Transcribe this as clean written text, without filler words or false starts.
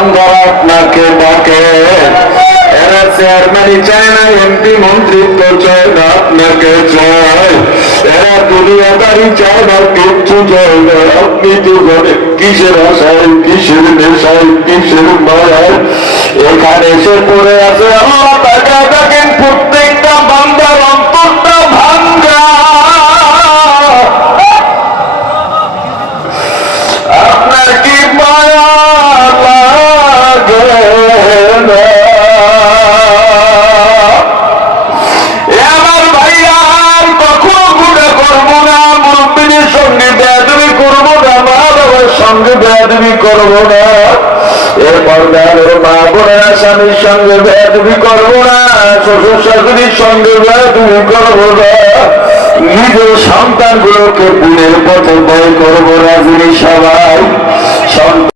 বান্দার আপনাকে ডাকে। এরা চেয়ারম্যানই চায় না, এমপি মন্ত্রিত্ব চায় না, আপনাকে চায়। এরা দুনিয়াদারি চায় না, কিচ্ছু চায় না। আপনি তো বলেন কিসের আশায়, কিসের নেশায়, কিসের মায়ায় এখানে এসে পড়ে আছে। আল্লাহ তাকে দেখেন প্রত্যেকটা বান্দার অন্তরটা ভাঙ্গা। আপনার কি মায়া লাগে না? আমার ভাইয়া কখনো গুণা করবো না, মুরব্বীদের সঙ্গে বেয়াদবি করবো না, মা বাবার সঙ্গে বেয়াদবি করবো না, এরপর মা বোনেরা স্বামীর সঙ্গে বেয়াদবি করবো না, শ্বশুর শাশুড়ির সঙ্গে বেয়াদবি করবো না, নিজের সন্তানগুলোকে পুনের পথে ভয় করবো না। যিনি সবাই